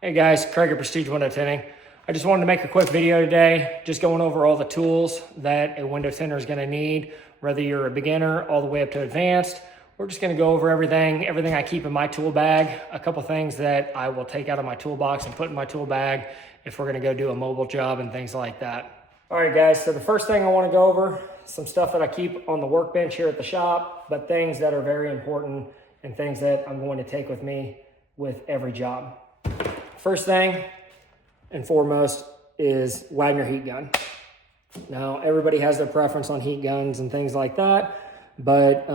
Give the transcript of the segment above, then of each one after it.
Hey guys, Craig at Prestige Window Tinting. I just wanted to make a quick video today, just going over all the tools that a window tinter is going to need, whether you're a beginner all the way up to advanced. We're just going to go over everything I keep in my tool bag, a couple things that I will take out of my toolbox and put in my tool bag if we're going to go do a mobile job and things like that. All right guys, so the first thing I want to go over, some stuff that I keep on the workbench here at the shop, but things that are very important and things that I'm going to take with me with every job. First thing and foremost is Wagner heat gun. Now, everybody has their preference on heat guns and things like that, but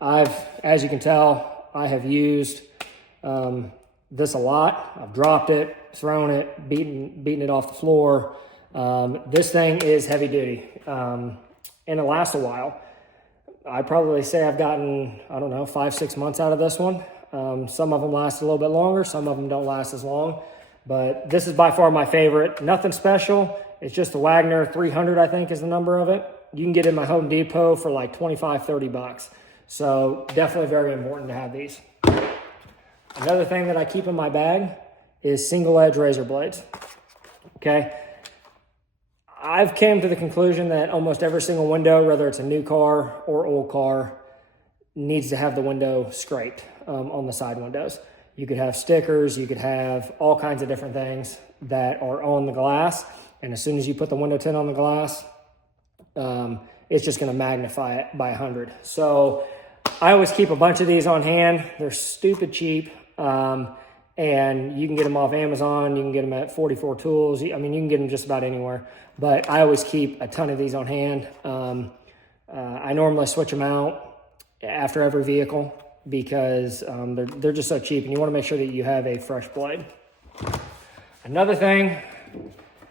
as you can tell, I have used this a lot. I've dropped it, thrown it, beaten it off the floor. This thing is heavy duty, and it lasts a while. I'd probably say I've gotten, 5-6 months out of this one. Some of them last a little bit longer, some of them don't last as long, but this is by far my favorite. Nothing special. It's just the Wagner 300, I think is the number of it. You can get it in my Home Depot for like 25, 30 bucks. So definitely very important to have these. Another thing that I keep in my bag is single edge razor blades. Okay. I've came to the conclusion that almost every single window, whether it's a new car or old car, needs to have the window scraped on the side windows. You could have stickers, you could have all kinds of different things that are on the glass. And as soon as you put the window tint on the glass, it's just going to magnify it by 100. So I always keep a bunch of these on hand. They're stupid cheap. And you can get them off Amazon. You can get them at 44 Tools. I mean, you can get them just about anywhere. But I always keep a ton of these on hand. I normally switch them out after every vehicle because they're just so cheap, and you want to make sure that you have a fresh blade. Another thing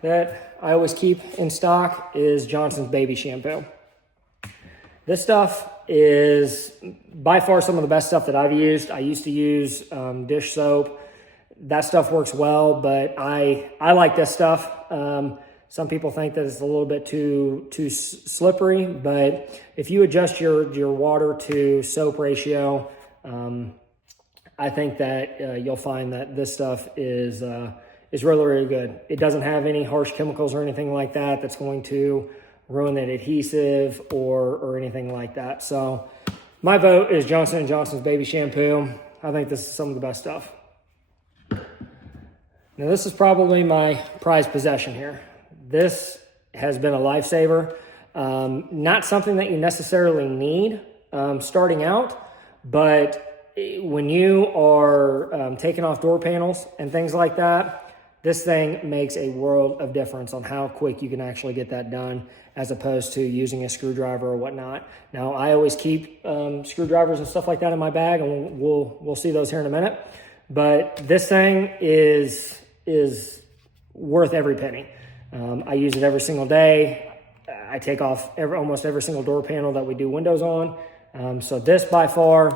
that I always keep in stock is Johnson's baby shampoo. This stuff is by far some of the best stuff that I've used. I used to use dish soap. That stuff works well, but I like this stuff. Some people think that it's a little bit too slippery, but if you adjust your water to soap ratio, I think that you'll find that this stuff is really, really good. It doesn't have any harsh chemicals or anything like that that's going to ruin that adhesive or anything like that. So my vote is Johnson & Johnson's baby shampoo. I think this is some of the best stuff. Now this is probably my prized possession here. This has been a lifesaver. Not something that you necessarily need starting out, but when you are taking off door panels and things like that, this thing makes a world of difference on how quick you can actually get that done as opposed to using a screwdriver or whatnot. Now, I always keep screwdrivers and stuff like that in my bag, and we'll see those here in a minute. But this thing is worth every penny. I use it every single day. I take off almost every single door panel that we do windows on. So this by far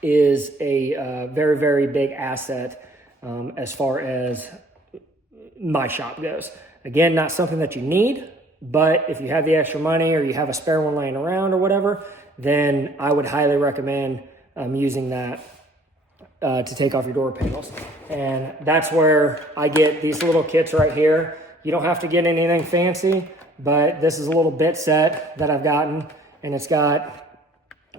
is a very, very big asset as far as my shop goes. Again, not something that you need, but if you have the extra money or you have a spare one laying around or whatever, then I would highly recommend using that to take off your door panels. And that's where I get these little kits right here. You don't have to get anything fancy, but this is a little bit set that I've gotten, and it's got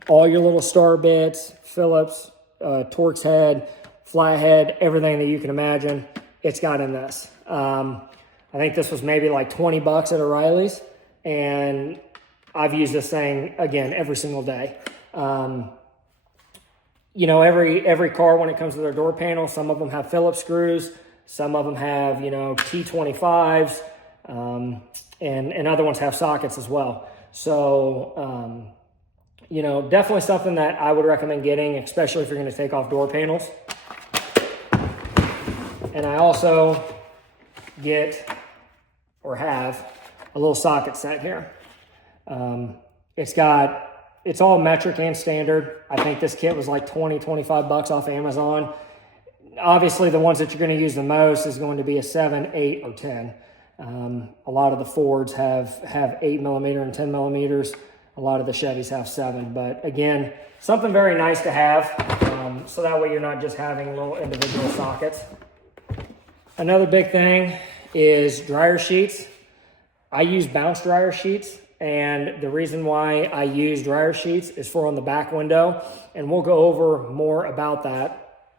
all your little star bits, Phillips, Torx head, flathead, everything that you can imagine, it's got in this. I think this was maybe like 20 bucks at O'Reilly's, and I've used this thing, again, every single day. You know, every car, when it comes to their door panel, some of them have Phillips screws, some of them have, T25s, and other ones have sockets as well. So, definitely something that I would recommend getting, especially if you're going to take off door panels. And I also get or have a little socket set here. It's all metric and standard. I think this kit was like 20, 25 bucks off Amazon. Obviously, the ones that you're going to use the most is going to be a 7, 8, or 10. A lot of the Fords have 8 millimeter and 10 millimeters. A lot of the Chevys have 7. But again, something very nice to have. So that way you're not just having little individual sockets. Another big thing is dryer sheets. I use bounce dryer sheets, and the reason why I use dryer sheets is for on the back window, and we'll go over more about that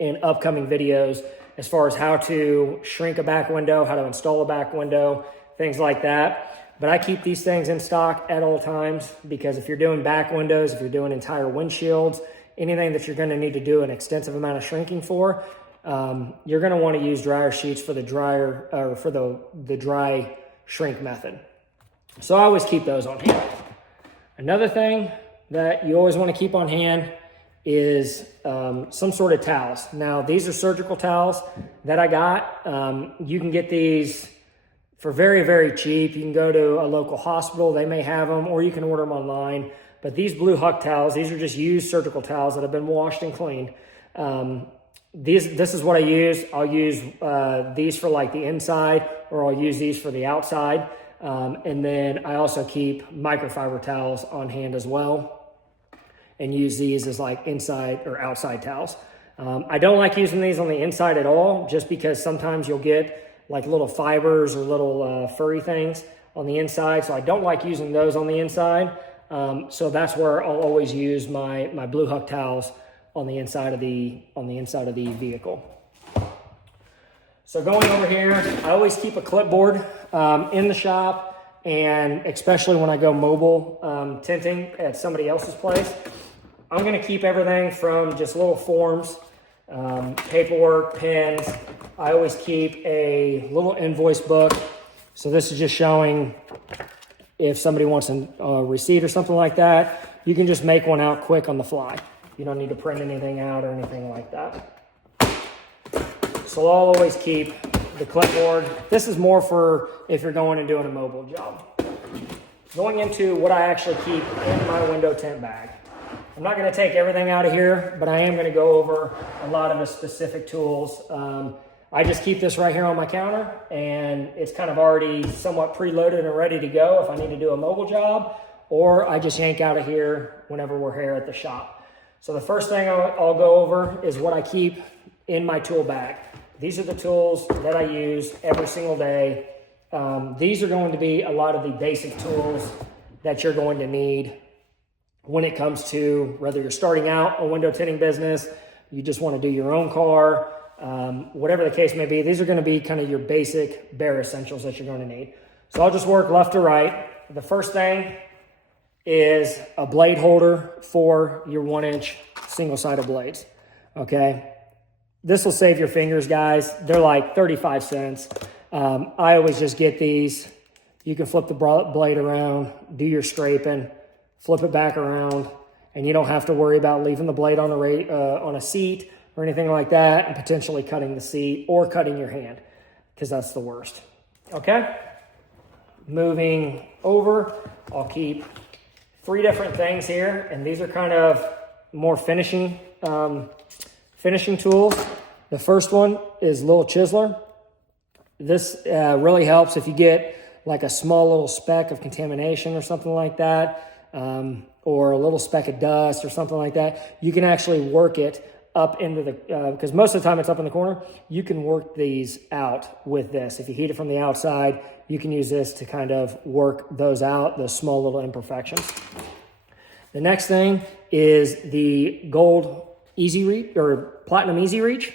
in upcoming videos as far as how to shrink a back window, how to install a back window, things like that. But I keep these things in stock at all times because if you're doing back windows, if you're doing entire windshields, anything that you're going to need to do an extensive amount of shrinking for, you're going to want to use dryer sheets for the dryer or for the dry shrink method. So I always keep those on hand. Another thing that you always want to keep on hand is some sort of towels. Now, these are surgical towels that I got. You can get these for very, very cheap. You can go to a local hospital. They may have them, or you can order them online. But these Blue Huck towels, these are just used surgical towels that have been washed and cleaned. This is what I use. I'll use these for like the inside, or I'll use these for the outside. And then I also keep microfiber towels on hand as well and use these as like inside or outside towels. I don't like using these on the inside at all, just because sometimes you'll get like little fibers or little furry things on the inside. So I don't like using those on the inside. So that's where I'll always use my Blue Huck towels on the inside of the vehicle. So going over here, I always keep a clipboard in the shop, and especially when I go mobile tinting at somebody else's place, I'm going to keep everything from just little forms, paperwork, pens. I always keep a little invoice book. So this is just showing if somebody wants a receipt or something like that, you can just make one out quick on the fly. You don't need to print anything out or anything like that. So I'll always keep the clipboard. This is more for if you're going and doing a mobile job. Going into what I actually keep in my window tint bag. I'm not going to take everything out of here, but I am going to go over a lot of the specific tools. I just keep this right here on my counter, and it's kind of already somewhat preloaded and ready to go if I need to do a mobile job, or I just yank out of here whenever we're here at the shop. So the first thing I'll go over is what I keep in my tool bag. These are the tools that I use every single day. These are going to be a lot of the basic tools that you're going to need when it comes to whether you're starting out a window tinting business, you just want to do your own car, whatever the case may be. These are going to be kind of your basic bare essentials that you're going to need. So I'll just work left to right. The first thing is a blade holder for your 1-inch single-sided blades, okay? This will save your fingers, guys. They're like 35 cents. I always just get these. You can flip the blade around, do your scraping, flip it back around, and you don't have to worry about leaving the blade on a seat or anything like that and potentially cutting the seat or cutting your hand, because that's the worst, okay? Moving over, I'll keep 3 different things here, and these are kind of more finishing tools. The first one is little chiseler. This really helps if you get like a small little speck of contamination or something like that, or a little speck of dust or something like that. You can actually work it up into the, because most of the time it's up in the corner, you can work these out with this. If you heat it from the outside, you can use this to kind of work those out, those small little imperfections. The next thing is the gold Easy Reach or Platinum Easy Reach.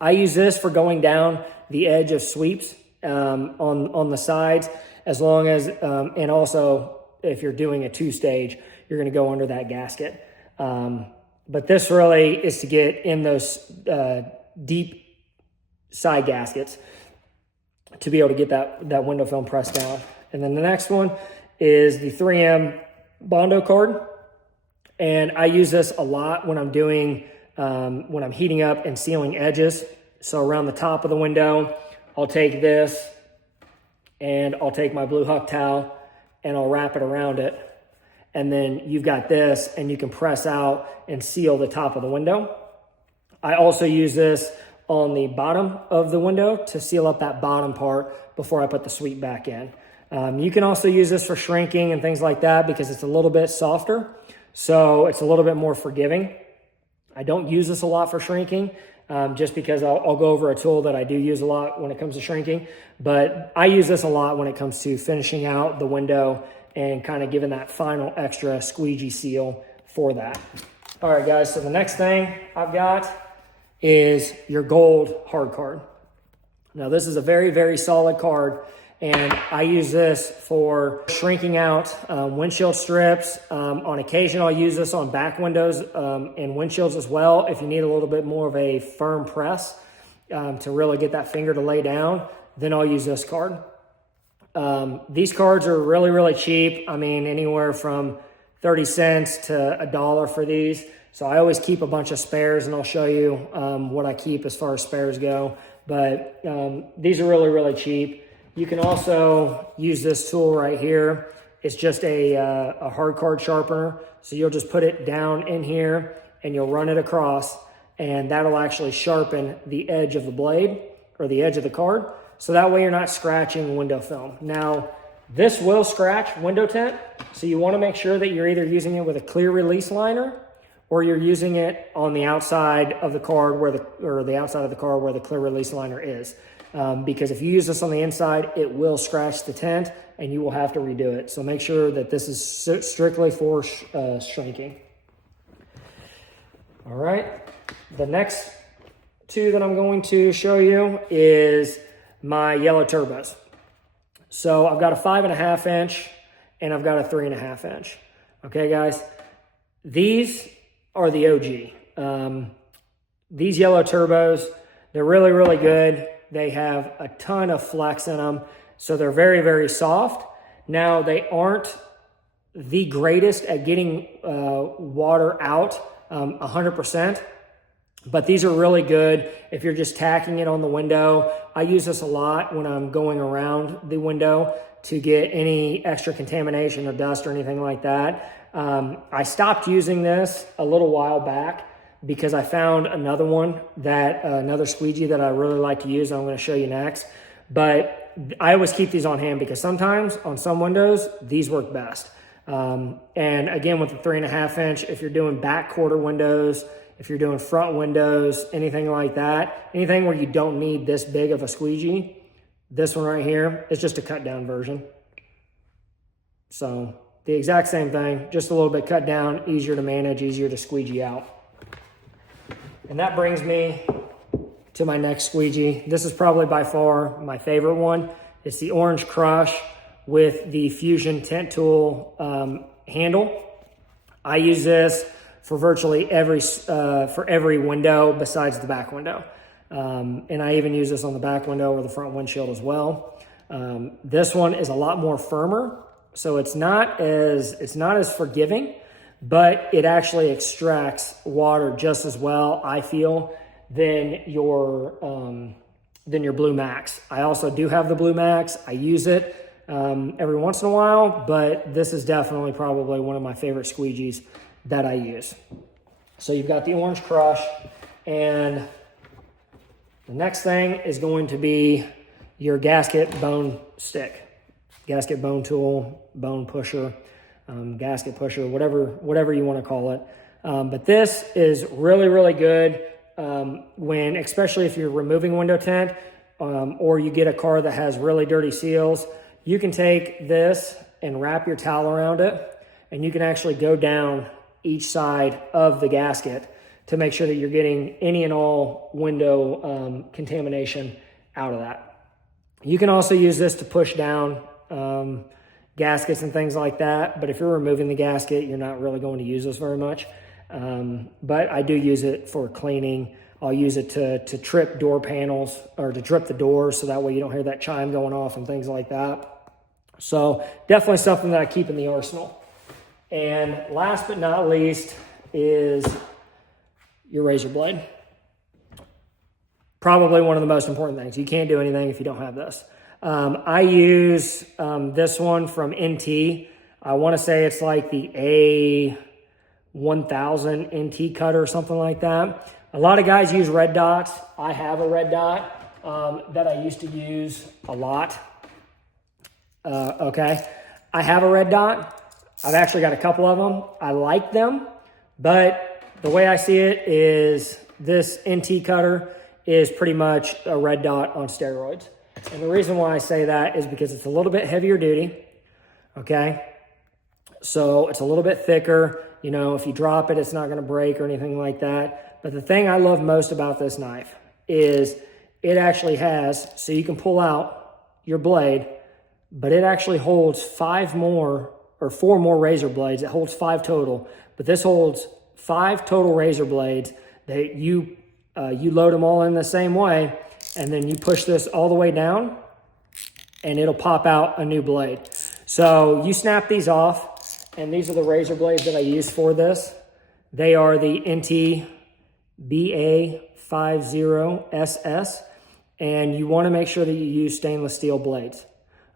I use this for going down the edge of sweeps on the sides, as long as, and also if you're doing a 2-stage, you're going to go under that gasket. But this really is to get in those deep side gaskets to be able to get that window film pressed down. And then the next one is the 3M Bondo card. And I use this a lot when I'm doing, when I'm heating up and sealing edges. So around the top of the window, I'll take this and I'll take my Blue Huck towel and I'll wrap it around it. And then you've got this and you can press out and seal the top of the window. I also use this on the bottom of the window to seal up that bottom part before I put the sweep back in. You can also use this for shrinking and things like that because it's a little bit softer. So it's a little bit more forgiving. I don't use this a lot for shrinking. just because I'll go over a tool that I do use a lot when it comes to shrinking. But I use this a lot when it comes to finishing out the window and kind of giving that final extra squeegee seal for that. All right, guys, so the next thing I've got is your gold hard card. Now, this is a very, very solid card, and I use this for shrinking out windshield strips. On occasion, I'll use this on back windows and windshields as well if you need a little bit more of a firm press to really get that finger to lay down, then I'll use this card. These cards are really, really cheap. I mean, anywhere from 30 cents to $1 for these. So I always keep a bunch of spares, and I'll show you what I keep as far as spares go. But these are really, really cheap. You can also use this tool right here. It's just a hard card sharpener. So you'll just put it down in here and you'll run it across, and that'll actually sharpen the edge of the blade or the edge of the card. So that way you're not scratching window film. Now, this will scratch window tint. So you want to make sure that you're either using it with a clear release liner or you're using it on the outside of the card or the outside of the card where the clear release liner is. Because if you use this on the inside, it will scratch the tint and you will have to redo it. So make sure that this is strictly for shrinking. All right. The next two that I'm going to show you is my yellow turbos. So I've got a 5.5 inch and I've got a 3.5 inch. Okay, guys, these are the OG. These yellow turbos, they're really, really good. They have a ton of flex in them, so they're very, very soft. Now, they aren't the greatest at getting water out 100%, but these are really good if you're just tacking it on the window. I use this a lot when I'm going around the window to get any extra contamination or dust or anything like that. I stopped using this a little while back because I found another one another squeegee that I really like to use. I'm going to show you next. But I always keep these on hand because sometimes on some windows, these work best. And again, with the 3.5 inch, if you're doing back quarter windows, if you're doing front windows, anything like that, anything where you don't need this big of a squeegee, this one right here is just a cut down version. So the exact same thing, just a little bit cut down, easier to manage, easier to squeegee out. And that brings me to my next squeegee. This is probably by far my favorite one. It's the Orange Crush with the Fusion Tint Tool handle. I use this for virtually every window besides the back window. And I even use this on the back window or the front windshield as well. This one is a lot more firmer, so it's not as forgiving, but it actually extracts water just as well, I feel, than your Blue Max. I also do have the Blue Max. I use it every once in a while, but this is definitely probably one of my favorite squeegees that I use. So you've got the Orange Crush, and the next thing is going to be your gasket bone stick, gasket bone tool, bone pusher, gasket pusher, whatever you want to call it. But this is really, really good especially if you're removing window tint or you get a car that has really dirty seals. You can take this and wrap your towel around it, and you can actually go down each side of the gasket to make sure that you're getting any and all window contamination out of that. You can also use this to push down gaskets and things like that, but if you're removing the gasket, you're not really going to use this very much. But I do use it for cleaning. I'll use it to trip door panels or to trip the doors, so that way you don't hear that chime going off and things like that. So definitely something that I keep in the arsenal. And last but not least is your razor blade. Probably one of the most important things. You can't do anything if you don't have this. I use this one from NT. I want to say it's like the A1000 NT cutter or something like that. A lot of guys use red dots. I have a red dot that I used to use a lot. Okay, I have a red dot. I've actually got a couple of them. I like them, but the way I see it is this NT cutter is pretty much a red dot on steroids. And the reason why I say that is because it's a little bit heavier duty, okay? So it's a little bit thicker. You know, if you drop it, it's not gonna break or anything like that. But the thing I love most about this knife is it actually has, so you can pull out your blade, but it actually holds 4 more razor blades. It holds 5 total, but this holds 5 total razor blades that you load them all in the same way, and then you push this all the way down and it'll pop out a new blade. So you snap these off, and these are the razor blades that I use for this. They are the NT BA50SS, and you want to make sure that you use stainless steel blades,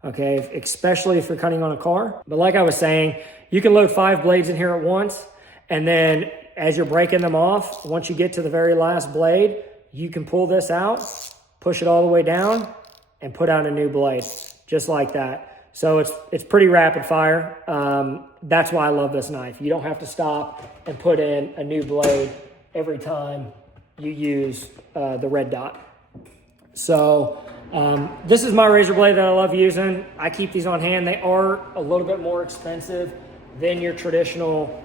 okay, especially if you're cutting on a car. But like I was saying, you can load 5 blades in here at once, and then as you're breaking them off, once you get to the very last blade, you can pull this out, push it all the way down, and put out a new blade, just like that. So it's pretty rapid fire. That's why I love this knife. You don't have to stop and put in a new blade every time you use the red dot. So this is my razor blade that I love using. I keep these on hand. They are a little bit more expensive than your traditional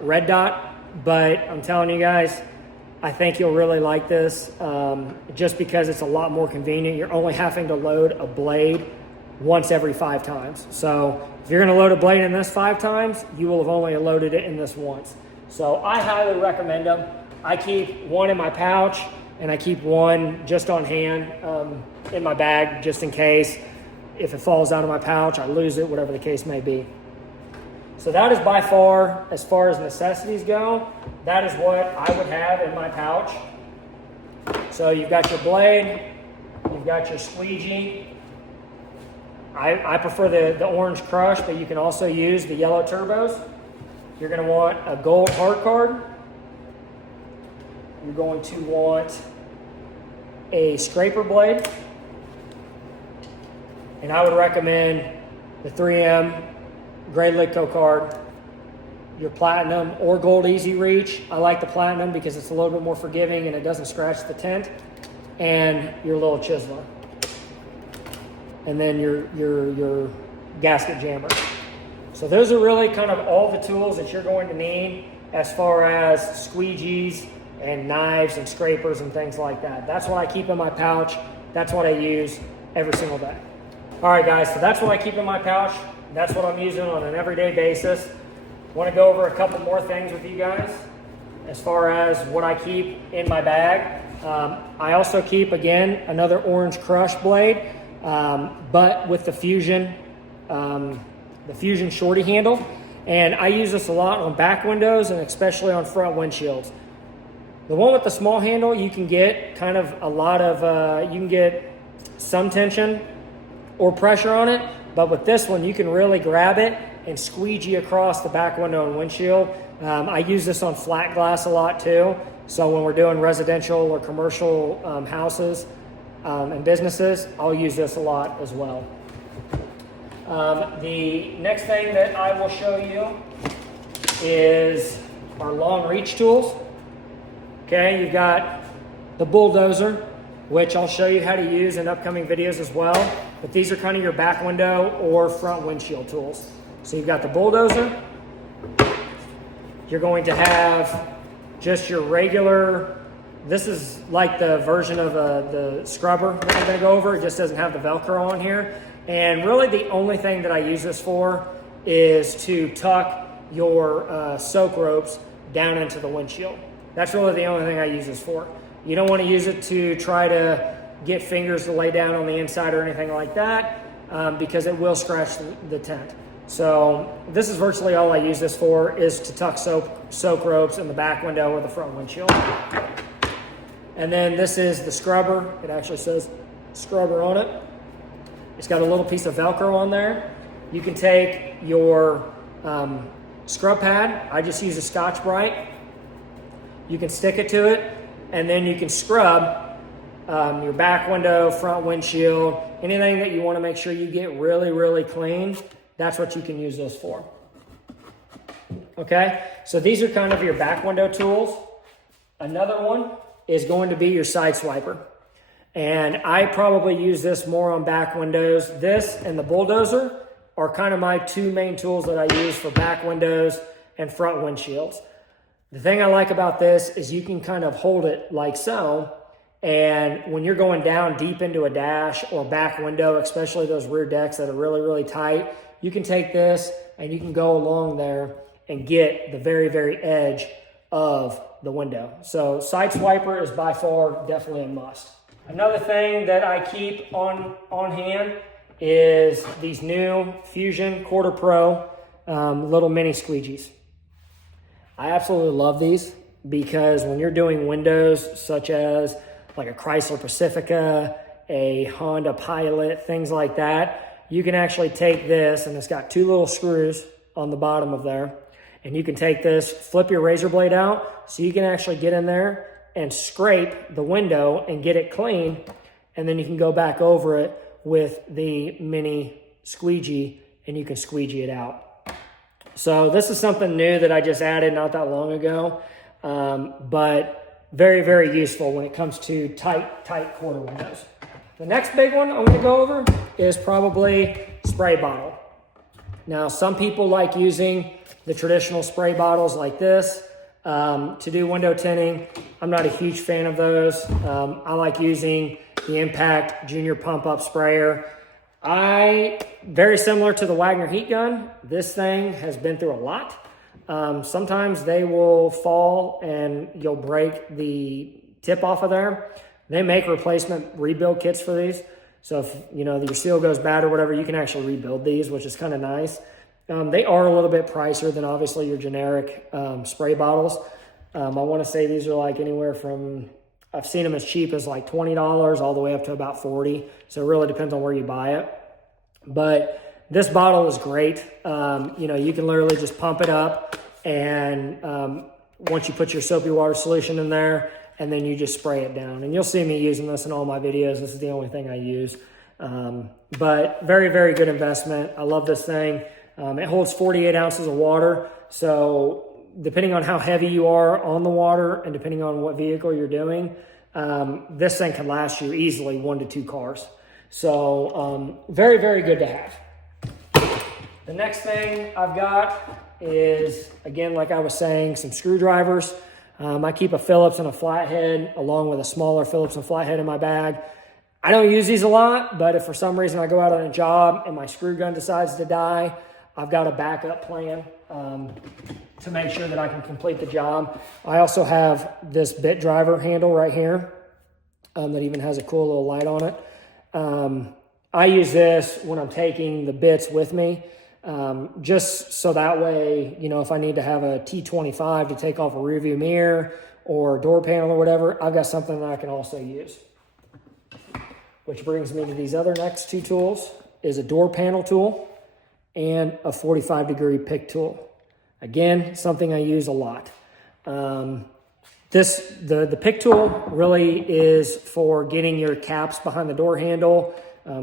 red dot, but I'm telling you guys, I think you'll really like this just because it's a lot more convenient. You're only having to load a blade once every 5 times. So if you're gonna load a blade in this 5 times, you will have only loaded it in this once. So I highly recommend them. I keep one in my pouch, and I keep one just on hand in my bag, just in case. If it falls out of my pouch, I lose it, whatever the case may be. So that is by far, as necessities go, that is what I would have in my pouch. So you've got your blade, you've got your squeegee. I prefer the orange crush, but you can also use the yellow turbos. You're gonna want a gold hard card. You're going to want a scraper blade. And I would recommend the 3M Grade Litco card, your platinum or gold easy reach. I like the platinum because it's a little bit more forgiving and it doesn't scratch the tint, and your little chiseler. And then your gasket jammer. So those are really kind of all the tools that you're going to need as far as squeegees and knives and scrapers and things like that. That's what I keep in my pouch. That's what I use every single day. All right, guys, so that's what I keep in my pouch. That's what I'm using on an everyday basis. I want to go over a couple more things with you guys as far as what I keep in my bag. I also keep, again, another orange crush blade, but with the Fusion shorty handle. And I use this a lot on back windows and especially on front windshields. The one with the small handle, you can get kind of a lot of, you can get some tension or pressure on it, but with this one, you can really grab it and squeegee across the back window and windshield. I use this on flat glass a lot too. So when we're doing residential or commercial houses and businesses, I'll use this a lot as well. The next thing that I will show you is our long reach tools. Okay, you've got the bulldozer, which I'll show you how to use in upcoming videos as well. But these are kind of your back window or front windshield tools. So you've got the bulldozer. You're going to have just your regular, this is like the version of the scrubber that I'm going to go over. It just doesn't have the Velcro on here. And really the only thing that I use this for is to tuck your soak ropes down into the windshield. That's really the only thing I use this for. You don't want to use it to try to get fingers to lay down on the inside or anything like that because it will scratch the tint. So this is virtually all I use this for, is to tuck soak ropes in the back window or the front windshield. And then this is the scrubber. It actually says scrubber on it. It's got a little piece of Velcro on there. You can take your scrub pad. I just use a Scotch-Brite. You can stick it to it, and then you can scrub your back window, front windshield, anything that you want to make sure you get really, really clean. That's what you can use this for. Okay, so these are kind of your back window tools. Another one is going to be your side swiper. And I probably use this more on back windows. This and the bulldozer are kind of my two main tools that I use for back windows and front windshields. The thing I like about this is you can kind of hold it like so, and when you're going down deep into a dash or back window, especially those rear decks that are really, really tight, you can take this and you can go along there and get the very, very edge of the window. So side swiper is by far definitely a must. Another thing that I keep on hand is these new Fusion Quarter Pro little mini squeegees. I absolutely love these because when you're doing windows such as like a Chrysler Pacifica, a Honda Pilot, things like that, you can actually take this, and it's got two little screws on the bottom of there, and you can take this, flip your razor blade out, so you can actually get in there and scrape the window and get it clean, and then you can go back over it with the mini squeegee and you can squeegee it out. So this is something new that I just added not that long ago, but very, very useful when it comes to tight quarter windows. The next big one I'm gonna go over is probably spray bottle. Now, some people like using the traditional spray bottles like this to do window tinting. I'm not a huge fan of those. I like using the Impact Junior Pump Up Sprayer. Very similar to the Wagner heat gun, this thing has been through a lot. Sometimes they will fall and you'll break the tip off of there. They make replacement rebuild kits for these. So if your seal goes bad or whatever, you can actually rebuild these, which is kind of nice. They are a little bit pricier than obviously your generic spray bottles. I want to say these are like anywhere from, I've seen them as cheap as like $20 all the way up to about $40. So it really depends on where you buy it. But this bottle is great. You can literally just pump it up, and once you put your soapy water solution in there, and then you just spray it down. And you'll see me using this in all my videos. This is the only thing I use. But very, very good investment. I love this thing. It holds 48 ounces of water. So depending on how heavy you are on the water and depending on what vehicle you're doing, this thing can last you easily 1 to 2 cars. So very, very good to have. The next thing I've got is, again, like I was saying, some screwdrivers. I keep a Phillips and a flathead along with a smaller Phillips and flathead in my bag. I don't use these a lot, but if for some reason I go out on a job and my screw gun decides to die, I've got a backup plan to make sure that I can complete the job. I also have this bit driver handle right here that even has a cool little light on it. I use this when I'm taking the bits with me, just so that way, if I need to have a T25 to take off a rearview mirror or door panel or whatever, I've got something that I can also use. Which brings me to these other next two tools, is a door panel tool and a 45-degree pick tool. Again, something I use a lot. The pick tool really is for getting your caps behind the door handle,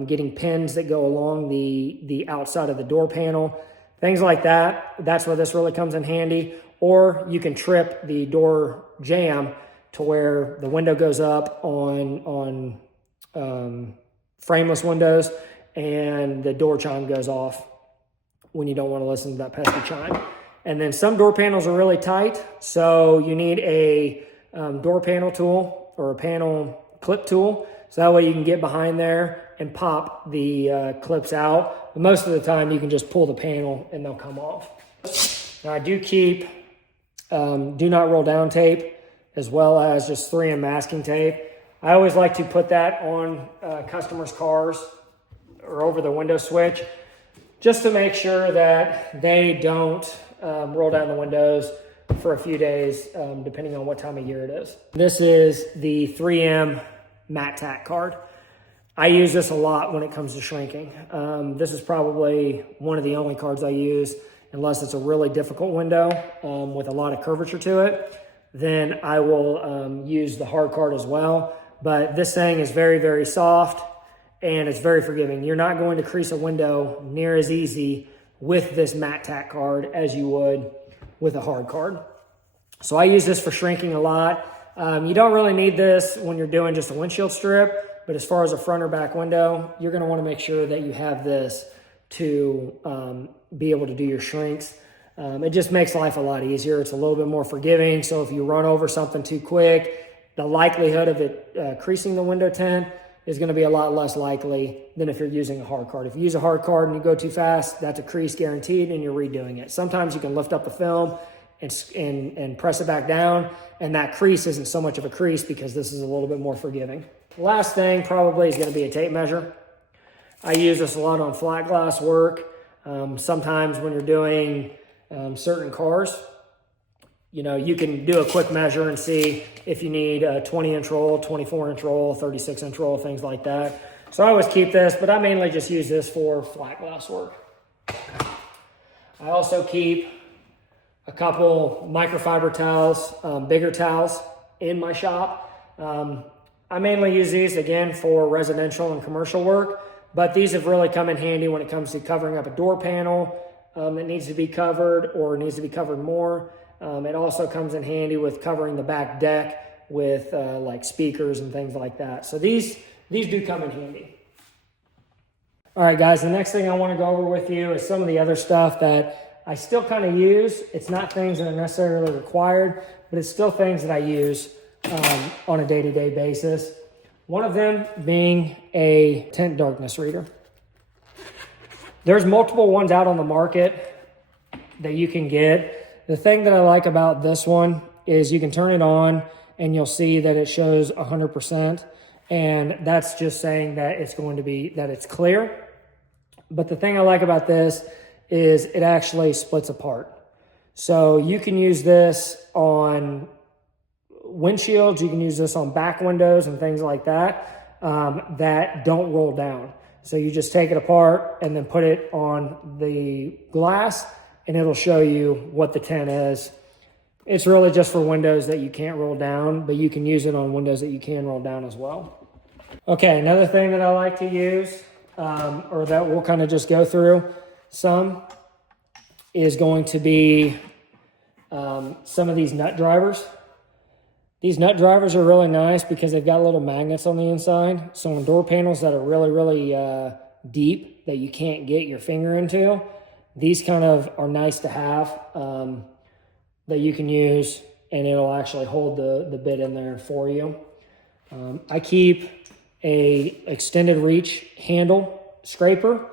getting pins that go along the outside of the door panel, things like that. That's where this really comes in handy. Or you can trip the door jamb to where the window goes up on frameless windows and the door chime goes off when you don't want to listen to that pesky chime. And then some door panels are really tight, so you need a door panel tool or a panel clip tool, so that way you can get behind there and pop the clips out. But most of the time you can just pull the panel and they'll come off. Now I do keep do not roll down tape, as well as just 3M masking tape. I always like to put that on customers' cars or over the window switch, just to make sure that they don't roll down the windows for a few days, depending on what time of year it is. This is the 3M matte tack card. I use this a lot when it comes to shrinking. This is probably one of the only cards I use, unless it's a really difficult window with a lot of curvature to it. Then I will use the hard card as well. But this thing is very, very soft and it's very forgiving. You're not going to crease a window near as easy with this matte tack card as you would with a hard card. So I use this for shrinking a lot. You don't really need this when you're doing just a windshield strip, but as far as a front or back window, you're gonna wanna make sure that you have this to be able to do your shrinks. It just makes life a lot easier. It's a little bit more forgiving. So if you run over something too quick, the likelihood of it creasing the window tint is going to be a lot less likely than if you're using a hard card. If you use a hard card and you go too fast, that's a crease guaranteed and you're redoing it. Sometimes you can lift up the film and press it back down, and that crease isn't so much of a crease because this is a little bit more forgiving. The last thing probably is going to be a tape measure. I use this a lot on flat glass work. Sometimes when you're doing certain cars, you know, you can do a quick measure and see if you need a 20-inch roll, 24-inch roll, 36-inch roll, things like that. So I always keep this, but I mainly just use this for flat glass work. I also keep a couple microfiber towels, bigger towels in my shop. I mainly use these, again, for residential and commercial work, but these have really come in handy when it comes to covering up a door panel that needs to be covered or needs to be covered more. It also comes in handy with covering the back deck with like speakers and things like that. So these do come in handy. All right, guys, the next thing I want to go over with you is some of the other stuff that I still kind of use. It's not things that are necessarily required, but it's still things that I use on a day-to-day basis. One of them being a tint darkness reader. There's multiple ones out on the market that you can get. The thing that I like about this one is you can turn it on and you'll see that it shows 100%. And that's just saying that it's going to be, that it's clear. But the thing I like about this is it actually splits apart. So you can use this on windshields, you can use this on back windows and things like that, that don't roll down. So you just take it apart and then put it on the glass and it'll show you what the tint is. It's really just for windows that you can't roll down, but you can use it on windows that you can roll down as well. Okay, another thing that I like to use, or that we'll kind of just go through some, is going to be some of these nut drivers. These nut drivers are really nice because they've got little magnets on the inside. So on door panels that are really, really deep that you can't get your finger into, these kind of are nice to have that you can use, and it'll actually hold the bit in there for you. I keep a extended reach handle scraper.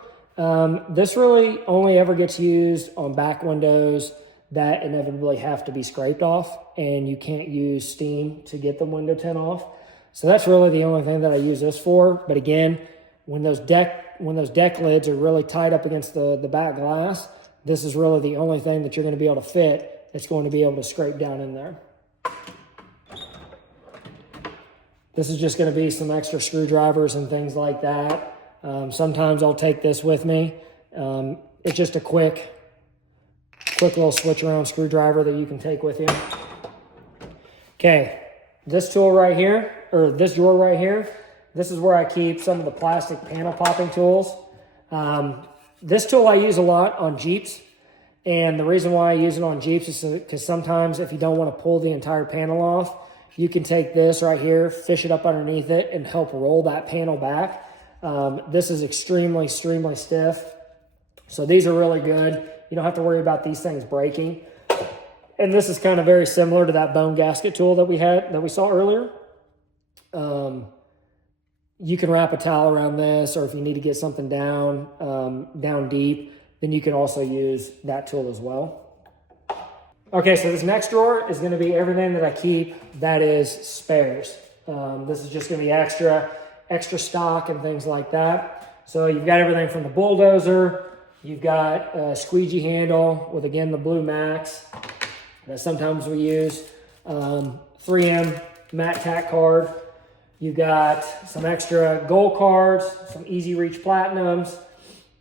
This really only ever gets used on back windows that inevitably have to be scraped off, and you can't use steam to get the window tint off. So that's really the only thing that I use this for. But again, when those deck lids are really tight up against the back glass, this is really the only thing that you're going to be able to fit that's going to be able to scrape down in there. This is just going to be some extra screwdrivers and things like that. Sometimes I'll take this with me. It's just a quick little switch around screwdriver that you can take with you. Okay, this tool right here, or this drawer right here, this is where I keep some of the plastic panel popping tools. This tool I use a lot on Jeeps, and the reason why I use it on Jeeps is because sometimes if you don't want to pull the entire panel off, you can take this right here, fish it up underneath it, and help roll that panel back. This is extremely, extremely stiff, so these are really good. You don't have to worry about these things breaking. And this is kind of very similar to that bone gasket tool that we saw earlier. You can wrap a towel around this, or if you need to get something down deep, then you can also use that tool as well. Okay, so this next drawer is going to be everything that I keep that is spares. This is just going to be extra stock and things like that. So you've got everything from the bulldozer. You've got a squeegee handle with, again, the blue Max that sometimes we use. 3M matte tack card. You've got some extra gold cards, some Easy Reach Platinums,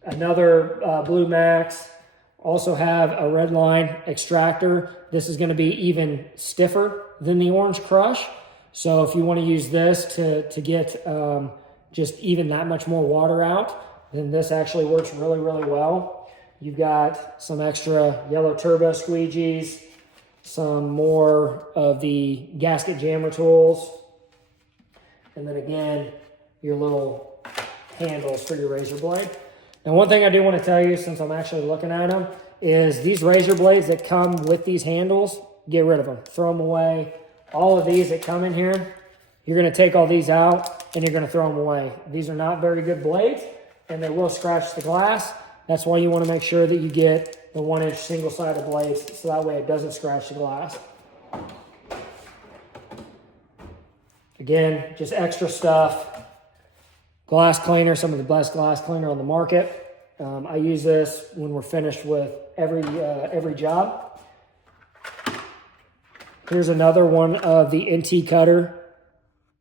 another blue Max. Also have a red line extractor. This is going to be even stiffer than the Orange Crush. So if you want to use this to get just even that much more water out, then this actually works really, really well. You've got some extra yellow turbo squeegees, some more of the gasket jammer tools, and then again, your little handles for your razor blade. Now, one thing I do want to tell you, since I'm actually looking at them, is these razor blades that come with these handles, get rid of them, throw them away. All of these that come in here, you're going to take all these out and you're going to throw them away. These are not very good blades and they will scratch the glass. That's why you want to make sure that you get the 1-inch single-sided blades so that way it doesn't scratch the glass. Again, just extra stuff. Glass cleaner, some of the best glass cleaner on the market. I use this when we're finished with every job. Here's another one of the NT Cutter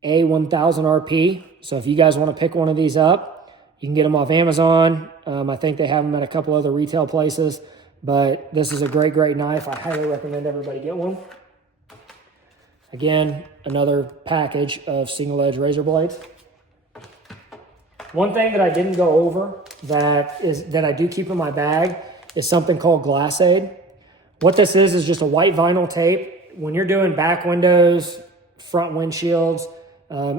A1000 RP. So if you guys want to pick one of these up, you can get them off Amazon. I think they have them at a couple other retail places, but this is a great, great knife. I highly recommend everybody get one. Again, another package of single edge razor blades. One thing that I didn't go over that I do keep in my bag is something called Glass Aid. What this is just a white vinyl tape. When you're doing back windows, front windshields,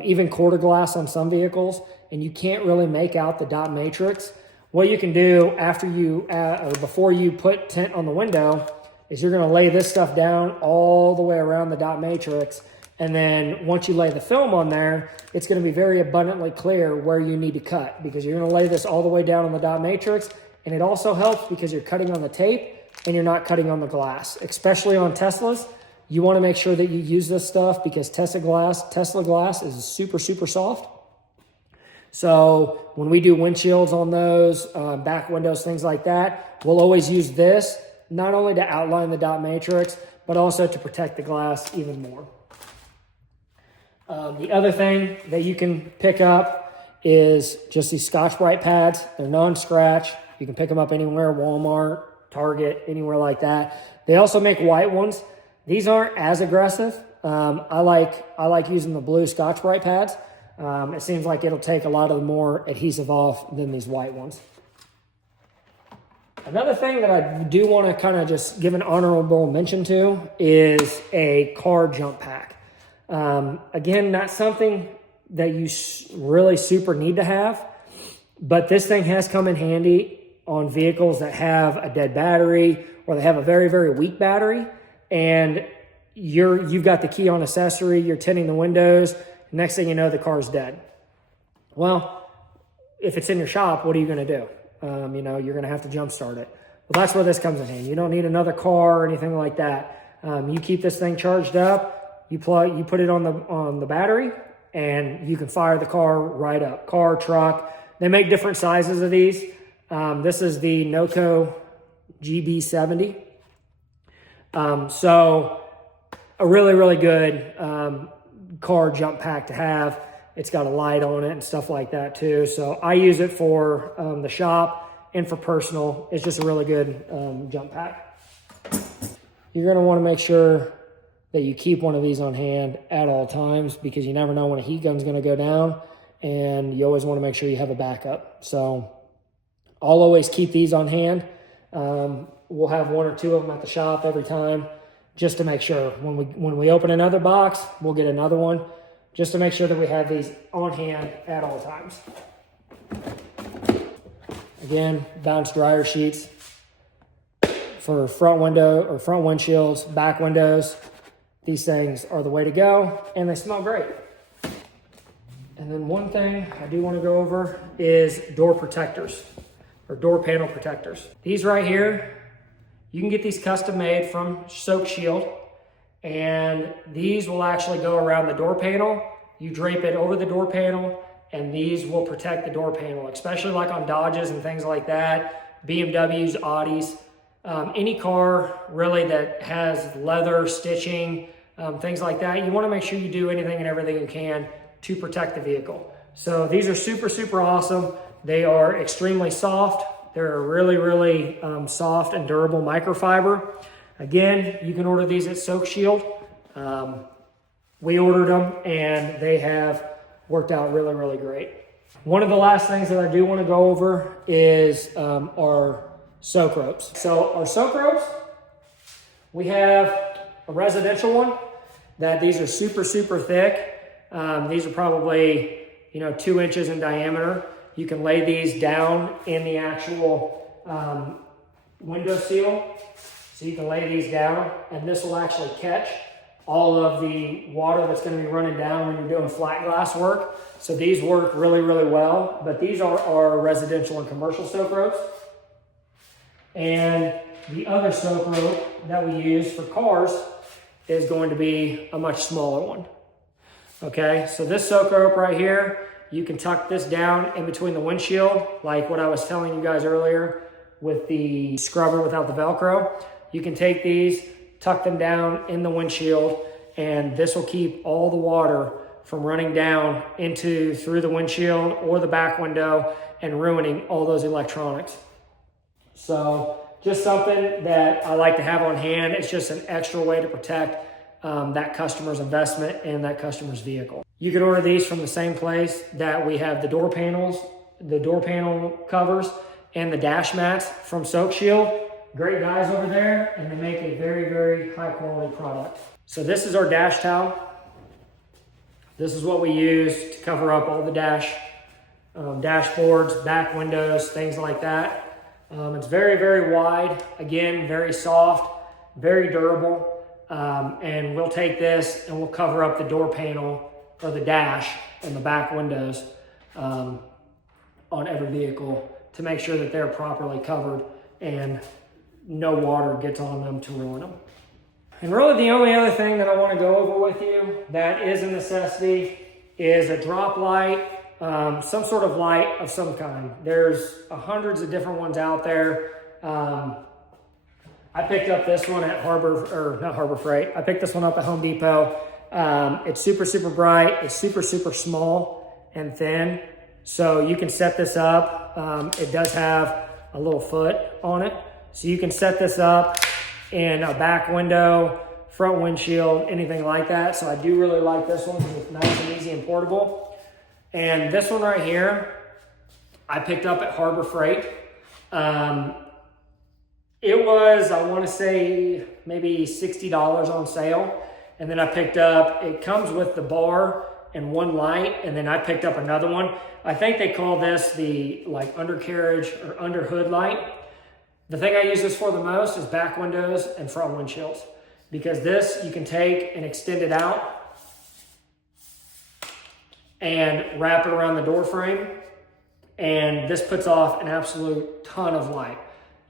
even quarter glass on some vehicles, and you can't really make out the dot matrix, what you can do after you or before you put tint on the window is you're going to lay this stuff down all the way around the dot matrix, and then once you lay the film on there, it's going to be very abundantly clear where you need to cut, because you're going to lay this all the way down on the dot matrix. And it also helps because you're cutting on the tape and you're not cutting on the glass, especially on Teslas. You want to make sure that you use this stuff because Tesla glass is super, super soft. So when we do windshields on those, back windows, things like that, we'll always use this, not only to outline the dot matrix, but also to protect the glass even more. The other thing that you can pick up is just these Scotch-Brite pads. They're non-scratch. You can pick them up anywhere, Walmart, Target, anywhere like that. They also make white ones. These aren't as aggressive. I like using the blue Scotch-Brite pads. It seems like it'll take a lot of the more adhesive off than these white ones. Another thing that I do want to kind of just give an honorable mention to is a car jump pack. Again, not something that you really super need to have, but this thing has come in handy on vehicles that have a dead battery or they have a very, very weak battery, and you've got the key on accessory, you're tinting the windows, next thing you know, the car's dead. Well, if it's in your shop, what are you going to do? You're going to have to jump start it. Well, that's where this comes in handy. You don't need another car or anything like that. You keep this thing charged up, you put it on the battery, and you can fire the car right up. Car, truck. They make different sizes of these. This is the Noco GB70. So a really, really good car jump pack to have. It's got a light on it and stuff like that too. So I use it for the shop and for personal. It's just a really good jump pack. You're going to want to make sure that you keep one of these on hand at all times, because you never know when a heat gun's going to go down, and you always want to make sure you have a backup. So I'll always keep these on hand. We'll have one or two of them at the shop every time, just to make sure when we open another box, we'll get another one, just to make sure that we have these on hand at all times. Again, bounce dryer sheets for front window or front windshields, back windows. These things are the way to go, and they smell great. And then one thing I do want to go over is door protectors or door panel protectors. These right here, you can get these custom made from Soak Shield, and these will actually go around the door panel. You drape it over the door panel, and these will protect the door panel, especially like on Dodges and things like that, BMWs, Audis, any car really that has leather stitching, things like that. You want to make sure you do anything and everything you can to protect the vehicle. So these are super, super awesome. They are extremely soft. They're a really, really soft and durable microfiber. Again, you can order these at Soak Shield. We ordered them, and they have worked out really, really great. One of the last things that I do want to go over is our soak ropes. So our soak ropes, we have a residential one, that these are super, super thick. These are probably, 2 inches in diameter. You can lay these down in the actual window seal. So you can lay these down, and this will actually catch all of the water that's going to be running down when you're doing flat glass work. So these work really, really well, but these are our residential and commercial soak ropes. And the other soak rope that we use for cars is going to be a much smaller one. Okay, so this soak rope right here, you can tuck this down in between the windshield, like what I was telling you guys earlier with the scrubber without the Velcro. You can take these, tuck them down in the windshield, and this will keep all the water from running down through the windshield or the back window and ruining all those electronics. So just something that I like to have on hand. It's just an extra way to protect that customer's investment in that customer's vehicle. You can order these from the same place that we have the door panels, the door panel covers, and the dash mats from Soak Shield. Great guys over there, and they make a very, very high quality product. So this is our dash towel. This is what we use to cover up all the dashboards, back windows, things like that. It's very, very wide. Again, very soft, very durable. And we'll take this and we'll cover up the door panel or the dash and the back windows on every vehicle to make sure that they're properly covered and no water gets on them to ruin them. And really the only other thing that I want to go over with you that is a necessity is a drop light, some sort of light of some kind. There's hundreds of different ones out there. I picked up this one at not Harbor Freight. I picked this one up at Home Depot. It's super, super bright. It's super, super small and thin. So you can set this up. It does have a little foot on it. So you can set this up in a back window, front windshield, anything like that. So I do really like this one because it's nice and easy and portable. And this one right here, I picked up at Harbor Freight. It was, I want to say, maybe $60 on sale. And then I picked up, it comes with the bar and one light, and then I picked up another one. I think they call this the undercarriage or under hood light. The thing I use this for the most is back windows and front windshields, because this you can take and extend it out and wrap it around the door frame, and this puts off an absolute ton of light.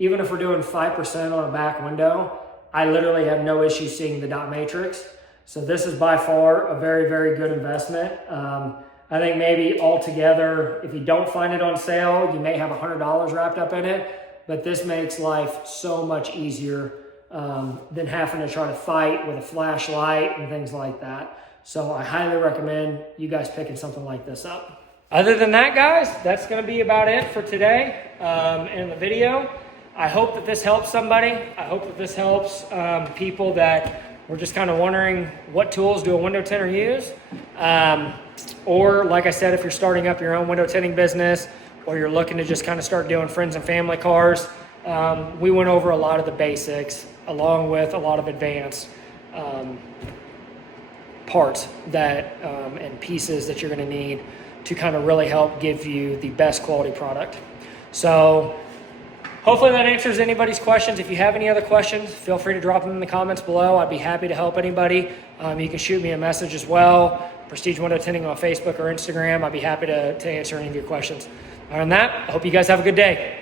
Even if we're doing 5% on a back window, I literally have no issue seeing the dot matrix. So this is by far a very, very good investment. I think maybe altogether, if you don't find it on sale, you may have $100 wrapped up in it, but this makes life so much easier than having to try to fight with a flashlight and things like that. So I highly recommend you guys picking something like this up. Other than that, guys, that's gonna be about it for today in the video. I hope that this helps somebody. I hope that this helps people that were just kind of wondering what tools do a window tinter use. Or like I said, if you're starting up your own window tinting business, or you're looking to just kind of start doing friends and family cars, we went over a lot of the basics along with a lot of advanced parts that and pieces that you're gonna need to kind of really help give you the best quality product. So hopefully that answers anybody's questions. If you have any other questions, feel free to drop them in the comments below. I'd be happy to help anybody. You can shoot me a message as well. Prestige Window Tinting on Facebook or Instagram. I'd be happy to answer any of your questions. Other than that, I hope you guys have a good day.